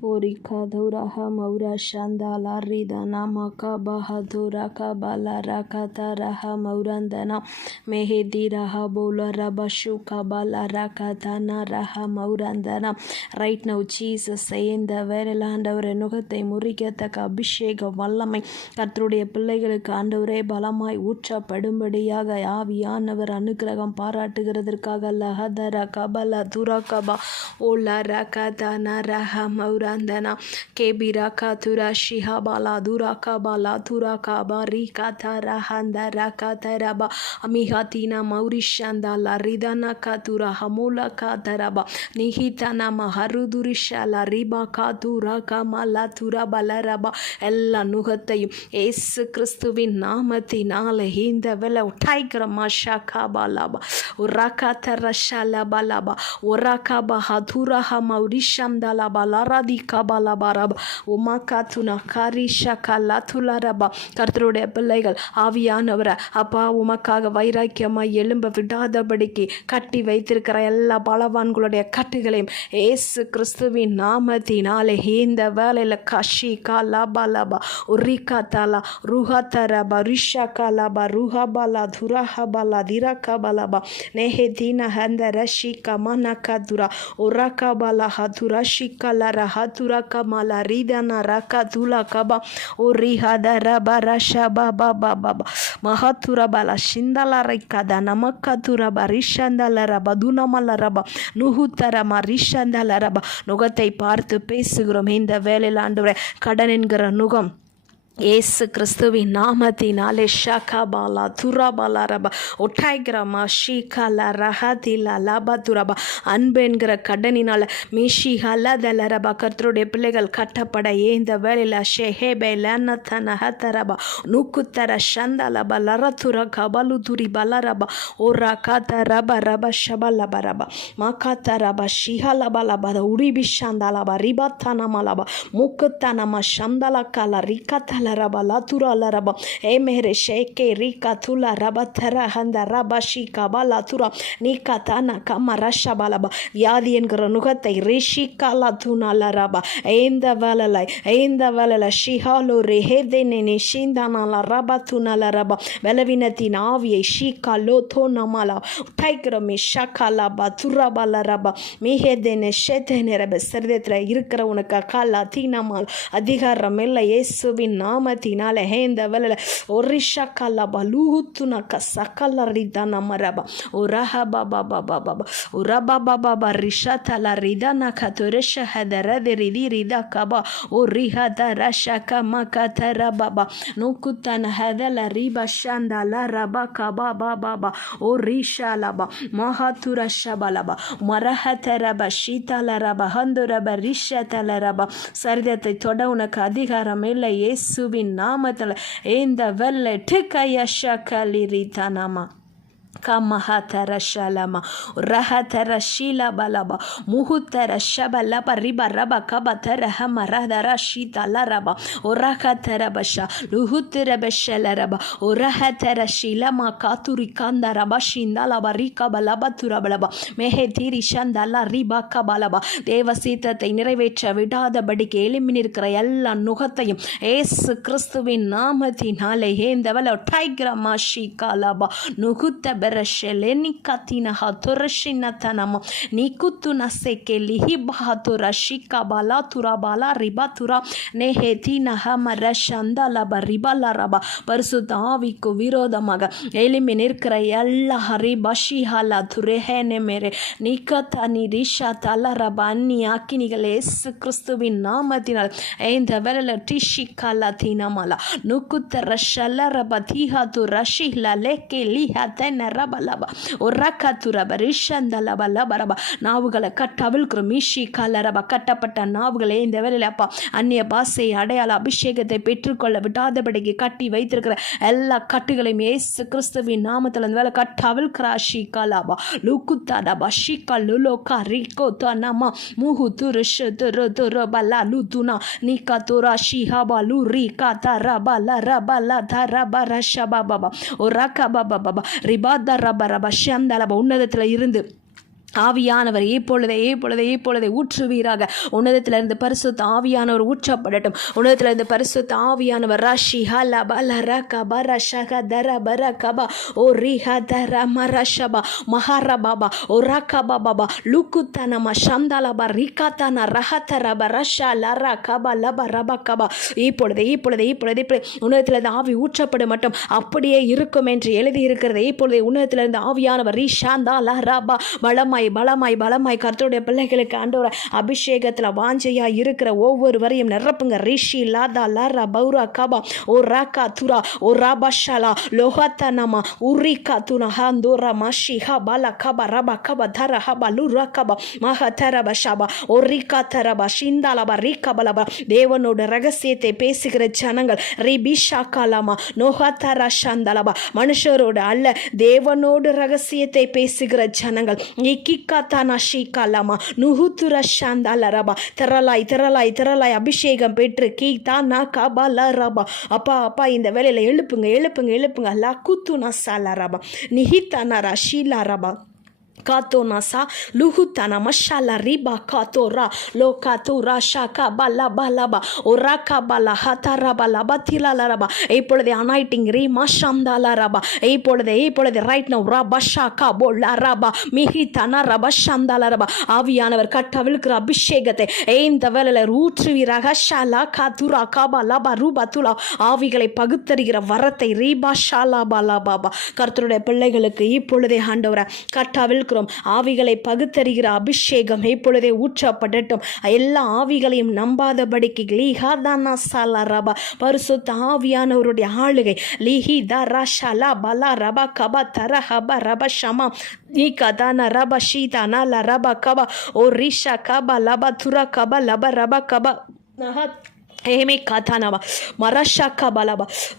Porika Dhoraha Maura Shandala Ridana Makaba Hadura Kabala Rakata Raha Maurandana Mehedi Raha Bola Rabashu Kabala Rakatana Raha Maurandana Right now Jesus saying the வேலையில் ஆண்டவரை நுகத்தை முறிக்கத்தக்க அபிஷேக வல்லமை கர்த்தருடைய பிள்ளைகளுக்கு ஆண்டவரே பலமாய் ஊற்றப்படும்படியாக ஆவியானவர் அனுகிரகம் பாராட்டுகிறதற்காக லஹதர கபல துரகபா ஓ ல ரக தன ரஹ மௌர ರಂಧನ ಕೇಬಿ ರಾಕ ತುರ ಶಿಹ ಬಾಲ ದುರಾಕ ಬಾಲ ತುರಾಕ ಬಾ ರಿ ಕಥ ರಹಂದ ರಕ ತರ ಬ ಅಮಿಹ ತೀನ ಮೌರಿಷಂದ ಲ ರಿದನ ಕ ತುರ ಹಮೂಲ ಕ ತರ ಬ ನಿಹಿತ ನಮ ಹರುದುರಿಷ ಲ ರಿಬ ಕ ತುರ ಕಮಲ ತುರ பலரப எல்லா நுகத்தையும் ஏசு கிறிஸ்துவின் நாமத்தினால இந்த விலை உட்டாய்க்கிற மாஷா காபாலாபா உராக்கா தர ஷலபாலாபா உராக்கா பஹா துரஹா மௌரிஷம் தலாபா லராதி காபாலாபாராபா உமா காத்துனா காரிஷா காலா துலாராபா கர்த்தருடைய பிள்ளைகள் ஆவியானவரை அப்பா உமக்காக வைராக்கியமாக எலும்ப விடாதபடிக்கு கட்டி வைத்திருக்கிற எல்லா பலவான்களுடைய கட்டுகளையும் ஏசு கிறிஸ்துவின் நாமத்தினாலே இந்த வேலையில் கஷி காலா பாலாபா ரிகா தாலா ருஹா தரபா ரிஷா காலாபா ருஹா பாலா துராஹா பாலா திராக்கா பாலாபா நேஹே தீனா ஹந்த ரஷி கமானா கதுரா ஒரா காபாலா ஹதுரா ஷிகலா ரஹா துராக்கமா லா ரீதானா ராக்கா துலா கபா ஓ ரிஹாதா ரபா ரஷா பாபா பாபா பா மகாத்துரபால ஷிந்தாலா ரைக்காதா நமக்கா துரபா ரிஷாந்தால ரபா துனமல்ல ரபா நுகுத்தரமா ரிஷாந்தால ரபா நுகத்தை பார்த்து பேசுகிறோம் இந்த வேலையில் ஆண்டு கடன் என்கிற நுகம் ஏசு கிறிஸ்துவின் நாமத்தினாலே ஷாக்கா பாலா துரா பாலா ரபா ஒட்டாய்கிராமா ஷீகாலா ரஹதிலா லபா துராபா அன்பு என்கிற கடனினால் மிஷிஹா லதல ரபா கர்த்தருடைய பிள்ளைகள் கட்டப்பட ஏந்த வேலையில் ஷெஹேபே லனத்தன ஹத்தரபா நூக்குத்தர ஷந்த லபா லரத்துர கபலு துரி பல ரபா ஓரா காத்த ரபா ரபா ஷபா லபா ரபா மாக்காத்த ரபா ஷிஹா லபா லபா உரிபி ஷந்தா லபா ரிபாத்தா நமா லபா மூக்குத்தா நமா ஷந்தலா கலா ரிகாத்தா la raba la tura la raba emere sheke rika tula raba tara handa raba shika bala tura nikatana kamara shabalaba வியாதி என்கிற நுகத்தை ரிஷி காலா துனா la raba enda valalai enda valala shihalo rehedenene shindana la raba tuna la raba பலவீனத்தின் ஆவியை ஷீகாலோ தோ நமாலா உட்டாய்க்கிறோமே ஷாக்காலா பா துராபாலா ரபா மிஹேதேனே ஷேதேனே ரப சிரதத்தில் இருக்கிற உனக்கு அக்காலா தீனமால் அதிகாரம் இல்லை இயேசுவின் ನಾಮತಿನ ಲೆಹೆಂದವಲ ಒರಿಷ ಕಲ್ಲ ಬಲೂಹುತ್ತುನ ಕಸ ಕಲ್ಲ ರಿದ ನಮ್ಮ ರಬ ಉರಹ ಬಬ ಬಬ ಬಬ ಉರ ಬಬ ಬಬ ರಿಷ ತಲ ರಿದ ನಖ ತುರಷ ಹದರ ರಿದಿ ರಿದ ಕಬ ಓ ರಿಹ ತರ ಶಕ ಮಕ ತರ ಬಬ ನೂಕುತನ ಹದಲ ರಿ ಬಶಂದಲ ರಬ ಕಬ ಬಬ ಬ ಓ ರಿಷ ಲಬ ಮಹತುರ ಶಬಲಬ ಮರಹ தரப ஷீதல ரப ஹந்துரப ரிஷ தல ரப சரிதத்தை தொட உனக்கு அதிகாரம் இல்லை ஏசு இயேசுவின் நாமத்தில் இந்த வெள்ளை டு கையஷ கலிரி தனமா ಕಮಹತರ ಶಲಮ ರಹತರ ಶೀಲ ಬಲಬ ಮುಹುತರ ಶಬಲಬ ರಿಬ ರಬ ಕಬ ತರ ಹಮ ರಹದರ ಶೀತಲ ರಬ ಒರಹತರ ಬಶ ಲುಹುತರ ಬೆಶಲ ರಬ ಒರಹತರ ಶೀಲಮ ಕಾತುರಿ ಕಂದ ರಬ ಶಿಂದಲಬ ರಿಕ ಬಲಬ ತುರಬಲಬ மெஹே தீரி ஷந்தல்ல ரிபா கபலபா தேவ சீத்தத்தை நிறைவேற்ற விடாதபடிக்கு எழுமினிருக்கிற எல்லா நுகத்தையும் ஏசு கிறிஸ்துவின் நாமத்தினாலே ஏந்தவல டைகிரமா ஷீ காலபா நுகுத்த ನಿಖ ನತು ರಷಿ ನಥ ನಮ ನೀ ಕುತ್ತು ನಸೇ ಕೆ ಲಿ ಹಿ ಬತು ರ ಷಿ ಖಾಲ ತುರ ಬಾಲ ರಿಬ ತುರ ನೆಹೆ ಥೀನ ಹಮ ರಷ ರಿಬ ಲ ರಬ ಬರಸು ವಿರೋಧ ಮಗ ಎಲಿಮೆ ನಿರ್ಕ್ರ ಎಳ್ಳ ಹರಿ ಭಿ ಹಲ ಥು ರಿ ಹೇ ನೆಮೆರೆ ನಿಖ ರಿಷತ ರಬ ಅನ್ನಿ ಆಕಿನಿಗಳ ಎಸ್ ಕ್ರಿಸ್ತುವಿನ ನಾಮ ತಿರಲ ಟಿ ಷಿ ಖೀನ ಮಲ ನು ಕುತ್ತು ರಷಿ ಲೆ ಕೇಳಿ ಹ ರಬಲಬ ಒರ್ರಕ ತುರಬ ರಿಷಂದಲಬ ಲಬ ರಬ ನಾವುಗಳ ಕಟ್ಟವಿಳ್ಕರು ಮಿಶಿ ಕಲರಬ கட்டப்பட்ட நாவுகளே இந்த வேலையில் அப்பா அந்நிய பாசை அடையாள அபிஷேகத்தை பெற்றுக்கொள்ள விடாதபடிக்கு கட்டி வைத்திருக்கிற எல்லா கட்டுகளையும் ஏசு கிறிஸ்துவின் நாமத்தில் அந்த வேலை கட்டவில் கிராஷி கலாபா லுக்குத்தாடாபா ஷிகா லுலோ கா ரிகோ தனமா முஹு துரு ஷு துரு துரு பலா லு துனா நிகா துரா ஷிஹாபா லு ரி கா தரா பலா ரபலா தரா பரஷபா பாபா ஓ ரகா பாபா பாபா ரிபா ரப ரபா ரப ஷந்தலப உன்னதத்தில் இருந்து ஆவியானவரையே பொழுதே பொழுதே பொழுதே ஊற்றுவீராக உன்னதத்திலிருந்து பரிசுத்த ஆவியானவர் ஊற்றப்படட்டும் உன்னதத்திலிருந்து பரிசுத்த ஆவியானவர் ரஷி ஹல பல ர கப ரஷக தர பர கபா ஓ ரிஹ தர மர ஷபா மஹார பாபா ஓ ர கபா பாபா லுக்குத்த ரிகா சந்தாலபா ரஹ த ரப ரஷா லர கபா லப ரப கபா இப்பொழுது இப்பொழுது இப்பொழுது இப்படி உன்னதத்திலிருந்து ஆவி ஊற்றப்படும் மட்டும் அப்படியே இருக்கும் என்று எழுதியிருக்கிறது இப்பொழுது உன்னதத்திலிருந்து ஆவியானவர் ரி சாந்தா ல ரபா வளமா பலமாய் பலமாய் பலமாய் கர்த்தருடைய பிள்ளைகளுக்கு ஆண்டோர அபிஷேகத்தில் வாஞ்சையா இருக்கிற ஒவ்வொரு வரையும் நிரப்புங்க ரிஷி லாதா லாரா பௌரா கபா ஓ ராக்கா துரா ஓ ராபஷாலா லோகாத்தா நமா கா துனா மாஷி ஹா பாலா கபா ரபா கபா தர ஹபா ரா கபா மஹா தரபா ஷபா ஓ ரிகா தரபா ஷிந்தாலபா ரீகபலபா தேவனோட ரகசியத்தை பேசுகிற ஜனங்கள் ரிபிஷா காலாமா நோஹா தரா ஷந்தாலபா மனுஷரோட அல்ல தேவனோடு ரகசியத்தை பேசுகிற ஜனங்கள் கிக்காத்தானா ஷீகாலாமா நுகுத்துர ஷாந்தால ரபா திரளாய் திரளாய் திரளாய் அபிஷேகம் பெற்று கீ தானா கபாலா ரபா அப்பா அப்பா இந்த வேலையில் எழுப்புங்க எழுப்புங்க எழுப்புங்க லா குத்துனா சாலா ரபா நிஹித்தானா ரா ஷீலா ரபா ரா லோ kato nasa luhutana mashala riba பா ஓ ரா கா ra shaka bala balaba oraka bala hatara bala batila laraba இப்பொழுது அனாயிட்டிங் ரீ மஷாந்தா லரபா இப்பொழுது இப்பொழுது ரைட் நவ் ரபா ஷாக்கா போல்லா ரபா மிகி தனா ரபா ஷாந்தா லரபா ஆவியானவர் கட்டவிழுக்கிற அபிஷேகத்தை இந்த வேலையில் ரூற்றுவீராக ஷாலா காத்துரா காபா பா ரூபா துலா ஆவிகளை பகுத்தறிகிற வரத்தை ரீபா ஷாலா பாலா பாபா கர்த்தருடைய பிள்ளைகளுக்கு இப்பொழுதே ஆண்டவரை கட்டாவிழுக்கிற பார்க்கிறோம் ஆவிகளை பகுத்தறிகிற அபிஷேகம் இப்பொழுதே ஊற்றப்படட்டும் எல்லா ஆவிகளையும் நம்பாதபடிக்கு லீஹா சாலா ரபா பருசு ஆவியானவருடைய ஆளுகை லிஹி த ரஷலா பலா ரப கப தர ஹப ரப ஷமா நீ கதான ரப ஷீதா நல ரப கபா ஓ ரிஷா கப லப துர கப லப ரப கப நஹத் ఏమి కథనవ మరషక్క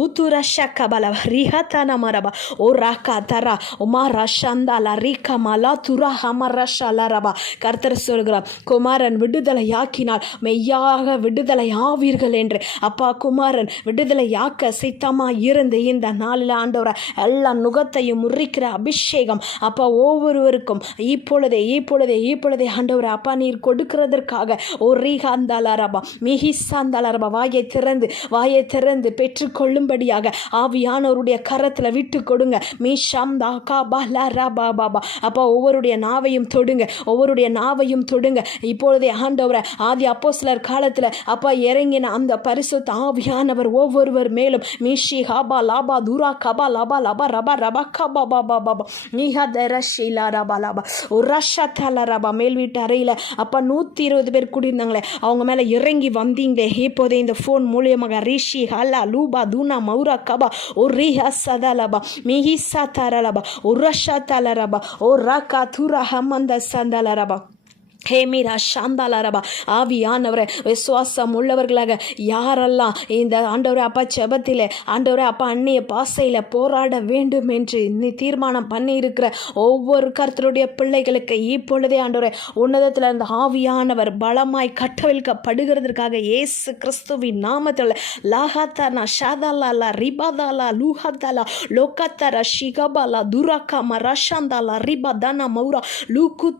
ஊத்து ரஷாக்கா బలబ ரிஹத்தான மரபா ஓ రాక தரா உமா రషందాల ரீகா மலா துரா ஹமரஷலரபா கர்த்தர் சொல்கிறார் குமாரன் விடுதலை யாக்கினால் மெய்யாக விடுதலை ஆவீர்கள் என்று அப்பா குமாரன் விடுதலை யாக்க சித்தமா இருந்து இந்த நாளில் ஆண்டவர எல்லா நுகத்தையும் முறிக்கிற அபிஷேகம் அப்பா ஒவ்வொருவருக்கும் இப்பொழுதே இப்பொழுதே இப்பொழுதே ஆண்டவர அப்பா நீர் கொடுக்கிறதற்காக ஓ ரீகாந்தாலரபா மிஹிசாந்தா ரபா வாயை திறந்து வாயை திறந்து பெற்றுக்கொள்ளும்படியாக ஆவியானவருடைய கரத்தில் விட்டு கொடுங்க மீஷம் தாக்கா பல பாபா அப்போ ஒவ்வொருடைய நாவையும் தொடுங்க ஒவ்வொருடைய நாவையும் தொடுங்க இப்பொழுதே ஆண்டவரை ஆதி அப்போ சிலர் காலத்தில் அப்பா இறங்கின அந்த பரிசுத்த ஆவியானவர் ஒவ்வொருவர் மேலும் மீஷி ஹாபா லாபா துரா கபா லாபா லபா ரபா ரபா கபா பாபா பாபா நீஹா தரஷிலா ரபா லாபா ஒரு ரஷா தல ரபா மேல் வீட்டு அறையில் அப்பா நூற்றி இருபது பேர் கூடியிருந்தாங்களே அவங்க மேலே இறங்கி வந்தீங்களே ஹே இப்போது இந்த ஃபோன் மூலியமாக ரிஷி ஹலா லூபா தூனா மௌரா கபா ஓ ரிஹா சதலபா மிஹிசா தரலபா ஒ ரஷா தலரபா ஓ ரா கா துரா ஹமந்த சந்தலரபா ஹேமிரா சாந்தாலாரபா ஆவியானவரை விசுவாசம் உள்ளவர்களாக யாரெல்லாம் இந்த ஆண்டவரை அப்பா செபத்தில் ஆண்டவரை அப்பா அன்னைய பாசையில் போராட வேண்டும் என்று நீ தீர்மானம் பண்ணியிருக்கிற ஒவ்வொரு கருத்தருடைய பிள்ளைகளுக்கு இப்பொழுதே ஆண்டவரை உன்னதத்தில் இருந்த ஆவியானவர் பலமாய் கட்டவிழ்க்கப்படுகிறதுக்காக ஏசு கிறிஸ்துவின் நாமத்தில் லாகாத்தானா ஷாதாலாலா ரிபாதாலா லூஹாதாலா லோகாத்தாரா ஷிகபாலா துராக்காமா ரஷாந்தாலா ரிபாதானா மௌரா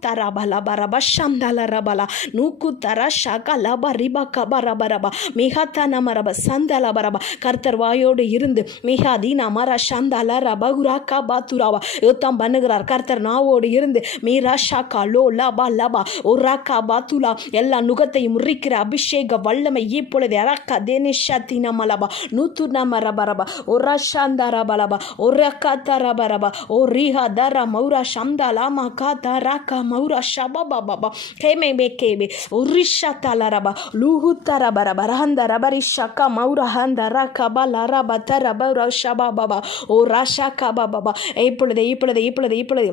தாரா பலா பரபஷம் sandala நூக்கு nukutara ஷாக்கா லபா ரிபா கபா ரபா ரபா மிகாத்தா நம ரபா சந்தலா பரபா கர்த்தர் வாயோடு இருந்து மிகாதி நமரா சந்தாலா ரபா குரா கபா துராவா யுத்தம் பண்ணுகிறார் கர்த்தர் நாவோடு இருந்து மீரா ஷாக்கா லோ லபா லபா ஒரா கபா துலா எல்லா நுகத்தையும் முறிக்கிற அபிஷேக வல்லமை இப்பொழுது அரக்கா தேனிஷா தினம லபா நூத்து நம ரபா ரபா ஒரா சாந்தா ரபா லபா ஒரா காத்தா ரபா ரபா ஓ ரிஹா தரா மௌரா சந்தா லாமா காத்தா க மௌரா ஷபா Baba kemebekebe urishatalaraba luhutarabarabarahandarabariishaka maurahandarakabalaarabatarabarashabababa urashakabababa இப்பொழுது இப்பொழுது இப்பொழுது இப்பொழுது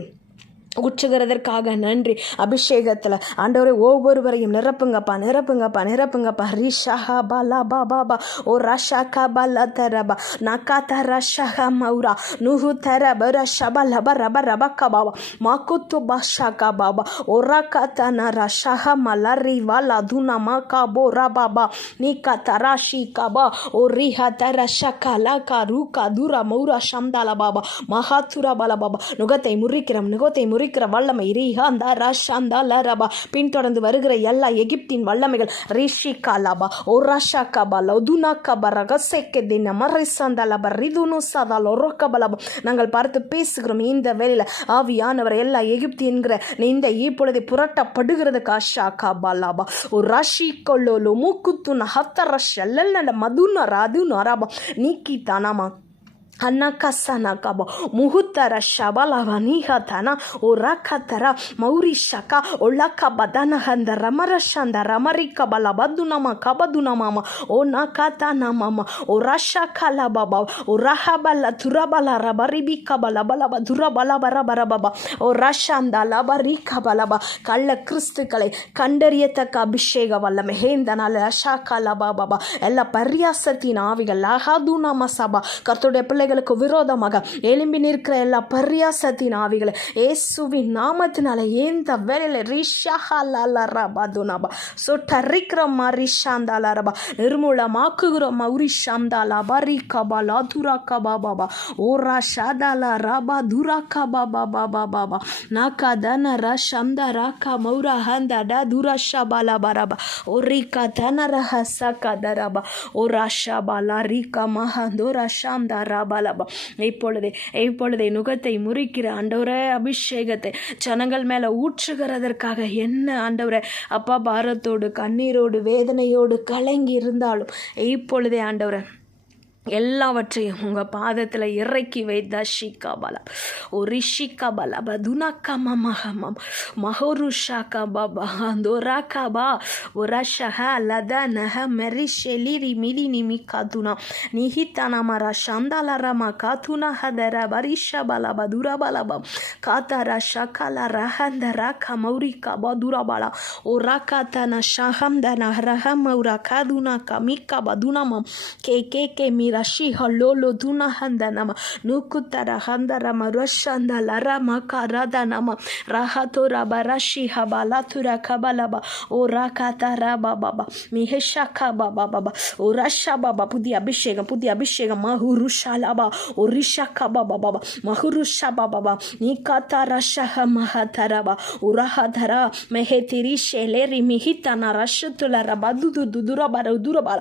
உச்சகிறதற்காக நன்றி அபிஷேகத்தில் ஆண்டவரை ஒவ்வொருவரையும் நிரப்புங்கப்பா நிரப்புங்கப்பா நிரப்புங்கப்பா ரிஷஹா பாலா பா பாபா ஓ ரஷா கபல தரபா நக்கா த ரஷஹா மௌரா நுஹு தரப ரஷப லப ரப ரப கபாபா மாக்குத்து பாஷா கபாபா ஒரா கதன ரஷஹ மலரி வல் அதுனமா கபோ ரபாபா நீ கத ராஷி கபா ஓ ரிஹ த ரஷ கலா கரு கதுர மௌரா சம்தால பாபா மகாத்துரா பாலா பாபா நுகத்தை முறிக்கிறோம் நுகத்தை முறி முறிக்கிற வல்லமை ரீஹாந்தா ரஷாந்தா லரபா பின்தொடர்ந்து வருகிற எல்லா எகிப்தின் வல்லமைகள் ரிஷிகா காலாபா ஓ ரஷா கபா துனா கபரா கசைக்கு தின மறைசாந்தா லபா ரிதுனு சதாலோ ரொக்கபலபா நாங்கள் பார்த்து பேசுகிறோம் இந்த வேலையில் ஆவியானவர் எல்லா எகிப்தி என்கிற இந்த இப்பொழுது புரட்டப்படுகிறது காஷா கபாலாபா ஓ ரஷி கொல்லோலோ மூக்குத்துன ஹத்தரஷ் எல்லாம் மதுன ராதுன ராபா நீக்கி தானாமா ಹನಕಸನಕಬ ಮುಹುತರ ಶಬಲವನಿಹತನ ಓ ರಖತರ ಮೌರಿಶಕ ಒಳ್ಳಕ ಬದನ ಹಂದ ರಮರಶಂದ ರಮರಿಕ ಬಲ ಬದು ನಮ ಕಬದು ನಮಮ ಓ ನಕತ ನಮಮ ಓ ರಶ ಕಲ ಬಬ ಓ ರಹಬಲ ತುರಬಲ ರಬರಿಬಿ ಕಬಲ ಬಲಬ துரபல பரபரபப ஓ ரஷாந்த லபரி கபலப கள்ள கிறிஸ்துக்களை கண்டறியத்தக்க அபிஷேக வல்லமை ஹேந்தனால் ரஷா கலபா பாபா எல்லா பரியாசத்தின் ஆவிகள் லஹாது நம சபா கர்த்தருடைய பிள்ளைகள் கிரியைகளுக்கு விரோதமாக எலும்பி நிற்கிற எல்லா பரியாசத்தின் ஆவிகளை இயேசுவின் நாமத்தினால எந்த வேலையில் ரிஷா லாலா ரபா துனாபா சொட்ட ரிக்ரமா ரிஷாந்தா லாரபா நிர்மூலமாக்குகிறோமா உரிஷாந்தா லாபா ரிகபா லாதுரா கபா பாபா ஓரா ஷாதாலா ரபா துரா கபா பாபா பாபா பா நாக்கா தன ரா ஷம்தா ராக்கா மௌரா ஹந்தா டா துரா ஷபாலா பரபா ஓ ரீகா தன ரஹ சகா தரபா ஓ ராஷா பாலா ரீகா மஹா தோரா ஷாம்தா ரபா பாலாபம் இப்பொழுதே இப்பொழுதே நுகத்தை முறிக்கிற ஆண்டவரே அபிஷேகத்தை ஜனங்கள் மேலே ஊற்றுகிறதற்காக என்ன ஆண்டவரை அப்பா பாரத்தோடு கண்ணீரோடு வேதனையோடு கலங்கி இருந்தாலும் இப்பொழுதே ஆண்டவரை எல்லாவற்றையும் உங்கள் பாதத்தில் இறக்கி வைத்த ஷிகா பலா ஓ ரிஷிகா பலா பதுனா கம மகமம் மகோருஷா கபா பகாந்தோரா கபா ஒரஷஹ லத நஹ மெரி ஷெலி ரி மிரி நிமி காத்துனா நிஹிதா நமரா சந்தால ரமா காத்துனா ஹதர பரிஷா பலா பதுரா பலபம் காத்தாரா ஷகலா ரஹந்த க மௌரி கபா துரா பல ஓ ரகாத்தன ஷஹம் தன ரஹ மௌரா காதுனா கமிக்கா பதுனமம் கே கே கே மி ರಶಿ ಹಳ್ಳೋಲು ಧೂನ ಹಂದ ನಮ ನೂಕುತ್ತರ ಹಂದ ರಮ ರಶ ಅಂದ ಲರಮ ಕರದ ನಮ ರಹತು ರಬ ರಶಿ ಹಬ ಲಥುರ ಕಬಲಬ ಓ ರಕತ ರಬ ಬಬ ಮಿಹೇಶ ಕಬ ಬಬ ಓ ರಶ ಬಬ ಪುದಿ ಅಭಿಷೇಕ ಪುದಿ ಅಭಿಷೇಕ ಮಹುರುಷ ಲಬ ಓ ರಿಷ ಕಬ ಬಬ ಮಹುರುಷ ಬಬ ನಿಕತ ರಶ ಮಹತರ ಬ ಉರಹಧರ ಮೆಹತಿರಿ ಶೆಲೆರಿ ಮಿಹಿತನ ರಶತುಲರ ಬದುದು ದುದುರ ಬರ ದುರಬರ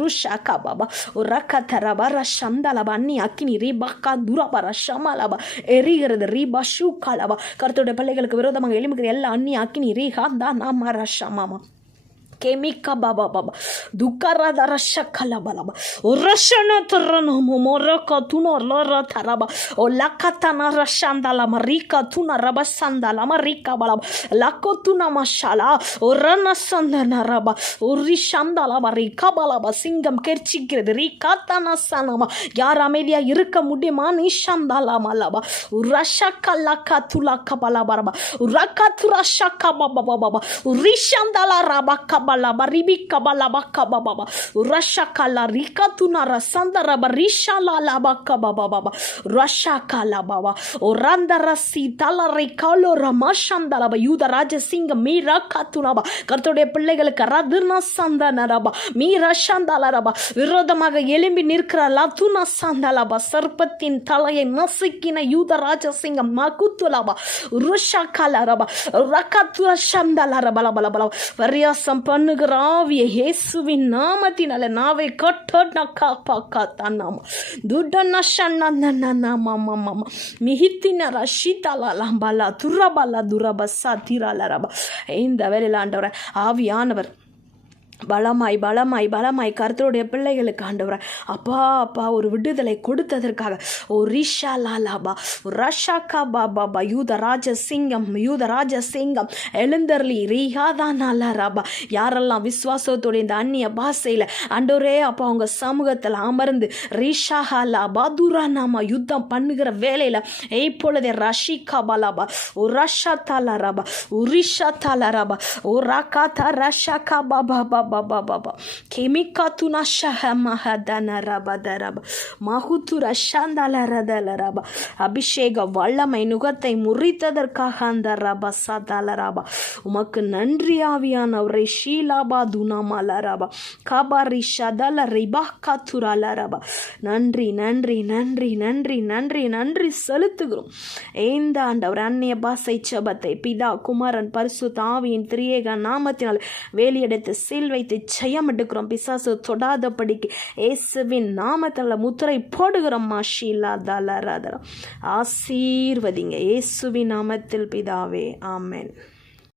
ಋಷ ಕಬ ರಕತ கரபர சந்தலபா அன்னி அக்கினி ரீபக்கா துரபர ஷமலபா எரிகிறது ரீபா ஷூ கலபா கருத்துடைய பிள்ளைகளுக்கு விரோதமாக எலும்புகிற எல்லா அண்ணி அக்கினி ரீஹா தான் நாம ரஷமாமா kemika baba baba dukara darasha kalabalaba orashana tarana momoraka tuna lara taraba olakata narashanda la marika tuna rabasanda la marika balaba lakotuna mashala orana sanda naraba orishanda la marika balaba சிங்கம் கெர்ச்சிக்கிறது ரீ காத்தானா சானாமா யார் அமைதியாக இருக்க முடியுமா நிஷாந்தா லாமா லாபா ரஷா கல்லா காத்துலா கபாலா பரபா ரக்கா Tura ஷக்கா Baba Baba ரிஷாந்தாலா Rafah Kaba kabalaba ribi kabalaba kabababa rasha kala rikatuna rasanda raba risha la laba kabababa rasha kala baba oranda rasi tala rekalo ramashanda raba யூத ராஜசிங்க மீரா காத்துனாபா கர்த்தருடைய பிள்ளைகளுக்கு ரதுனா சந்தானரபா மீரா சந்தாலரபா விரோதமாக எழும்பி நிற்கிற லதுனா சந்தாலபா சர்ப்பத்தின் தலையை நசுக்கின யூத ராஜசிங்க மகுத்துலாபா ருஷா கலரபா ரகத்துர சந்தாலரபலபலபலபா பரியாசம் பண்ண ஆவிய இயேசுவின் நாமத்தினால நாவை கட்டோட்னக்கா பாக்கா தன்னாமா துட்டன்னா ஷண்ணா மிகித்தின ரஷிதலா லாம்பாலா துரபாலா துரபா சாத்திராலா ரபா இந்த வேலையில் ஆண்டவர் ஆவியானவர் பலமாய் பலமாய் பலமாய் கருத்தருடைய பிள்ளைகளுக்கு ஆண்டவராய் அப்பா அப்பா ஒரு விடுதலை கொடுத்ததற்காக ஓ ரிஷா லாலாபா ரஷாக்கா பாபா பா ராஜ சிங்கம் யூத ராஜ சிங்கம் எழுந்தர்லி ரீஹாதா ராபா யாரெல்லாம் விஸ்வாசத்தோடைய இந்த அந்நிய பாசையில் அண்டோரே அப்பா அவங்க சமூகத்தில் அமர்ந்து ரிஷா ஹாலா பாதுரா நாமா யுத்தம் பண்ணுகிற வேலையில் கா ரஷிகா பாலாபா ஓ ரஷா தாலாராபா ஓ ரிஷா தாலாராபா ஓ ராக்கா தா ரஷா கா Baba Baba baba baba kemikatuna shahamahadanaraba ரபதரப மகுதுர சந்தலரதலரப அபிஷேக வல்லமை நுகத்தை முறித்ததற்காக அந்த ரப சதலரபா உமக்கு நன்றி ஆவியானவரை ஷீலாபா துனாமலரபா கபாரி ஷதல ரிபா கத்துரலரபா நன்றி நன்றி நன்றி நன்றி நன்றி நன்றி செலுத்துகிறோம் ஏந்த ஆண்டவர் அன்னிய பாசை செபத்தை பிதா குமாரன் பரிசு தாவியின் திரியேக நாமத்தினால் வேலியடைத்த சில் வைத்து ஜெயம் பிசாசு தொடாதபடிக்கு இயேசுவின் நாமத்தில் முத்திரை போடுகிறோம் மாஷிலா தலராதரம் ஆசீர்வதிங்க இயேசுவின் நாமத்தில் பிதாவே ஆமேன்